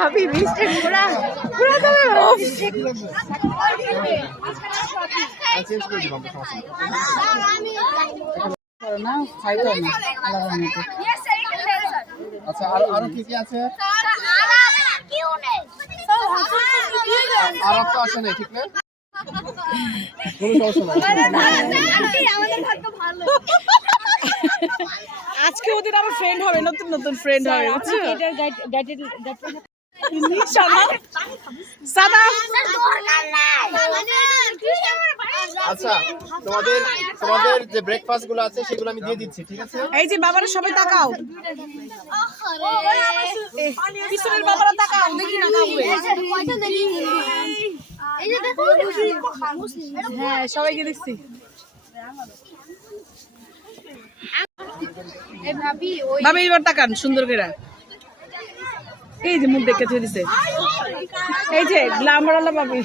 ভাবি মিস্টেক পুরা পুরা যাবে না খাইতো না আচ্ছা আরো কি কি আছে? আর তো আসে নাই, ঠিক না? কোনো সমস্যা নাই। আজকে ওদের আমার ফ্রেন্ড হবে, নতুন নতুন ফ্রেন্ড হবে, বুঝছো? আচ্ছা তোমাদের যে ব্রেকফাস্ট গুলো আছে সেগুলো আমি দিয়ে দিচ্ছি, ঠিক আছে? এই যে বাবারা সবাই তাকাও, পিছনের বাবারা তাকাও, দেখি না কাউকে। হ্যাঁ সবাইকে দেখছি। ভাবি এবার তাকান সুন্দর করে, এই যে মুখ দেখে থুয়ে দিছে, এই যে গ্ল্যামার আলা ভাবি।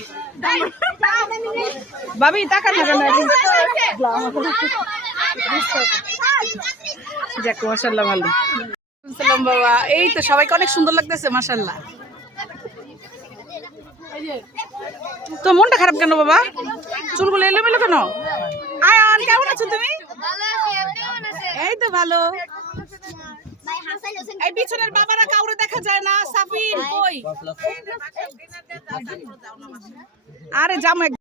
ভাবি তাকান না কেন? যাক মাশাআল্লাহ, ভালো। সালাম বাবা, এই তো সবাইকে অনেক সুন্দর লাগতেছে মাশাআল্লাহ। তো মনটা খারাপ কেন বাবা? চুলগুলো এলোমেলো কেন? আয়ান কেমন আছো তুমি? এই তো ভালো। এই পিছনের বাবারা কাউরে দেখা যায় না। সাফিন কই? আরে যাম এক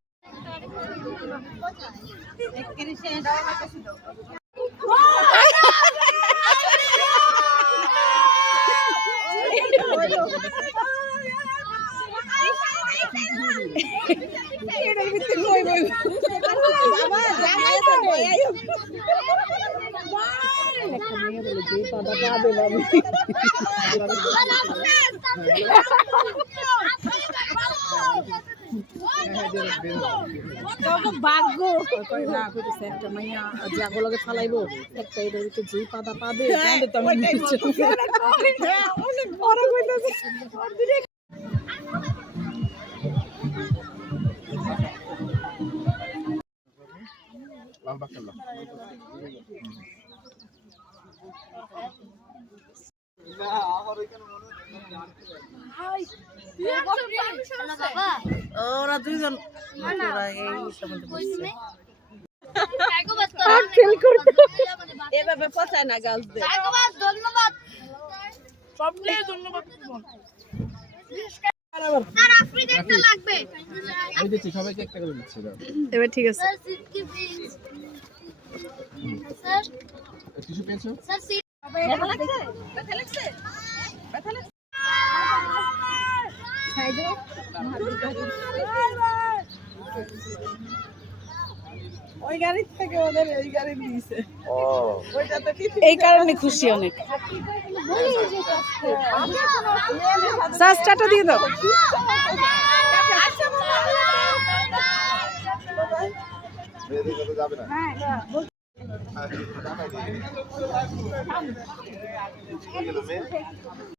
ভাগ্য একটা মাইয়া জাগলকে ফালাইবো, একটা এদের ভিতরে যেই পাতা পাবে তো আমি ওরা দুইজন এভাবে পচায় না গাছ দিয়ে। ধন্যবাদ সবাইকে একটা করে দিচ্ছি। এবার ঠিক আছে। কিছু পেয়েছো? ওই গাড়ি থেকে ওদের এই গাড়ি নিয়েছে, এই কারণে খুশি অনেক। চাটা দিয়ে দাও। যাবে না।